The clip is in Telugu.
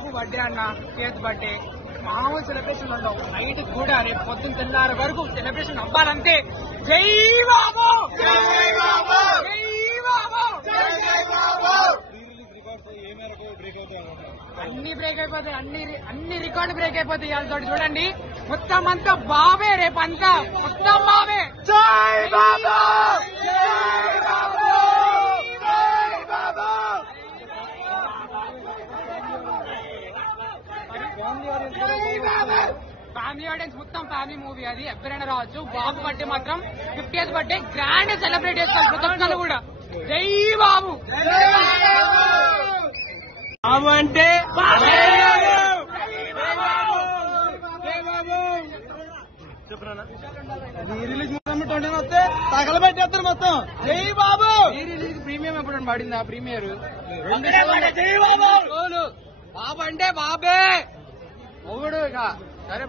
బాబు బర్త్డే అన్న, కేత్ బర్త్డే మామూలు సెలబ్రేషన్ ఉండవు. నైట్ కూడా రేపు పొద్దున్న తెల్లారి వరకు సెలబ్రేషన్ అవ్వాలంటే జై బాబు, జై బాబు, జై బాబు. అన్ని బ్రేక్ అయిపోతాయి, అన్ని రికార్డు బ్రేక్ అయిపోతాయి. వాళ్ళతో చూడండి మొత్తం అంతా బాబే, రేపు అంతా మొత్తం బాబే. జై బాబు, జై బాబు, జై బాబు. ఫ్యామిలీ ఆడియన్స్ మొత్తం ఫ్యామిలీ మూవీ, అది ఎవరైనా రావచ్చు. బాబు బర్త్డే మాత్రం 50th బర్త్డే గ్రాండ్ సెలబ్రేట్ చేస్తాం ప్రతి ఒక్కరు కూడా. జై బాబు, బాబు అంటే రిలీజ్ మొత్తం వస్తే తగలబెట్టేస్తారు మొత్తం. జై బాబు. ఈ రిలీజ్ ప్రీమియం ఎప్పుడు పడింది? ఆ ప్రీమియర్ 2 షోలు. బాబు అంటే బాబే మొగుడు. ఇక సరే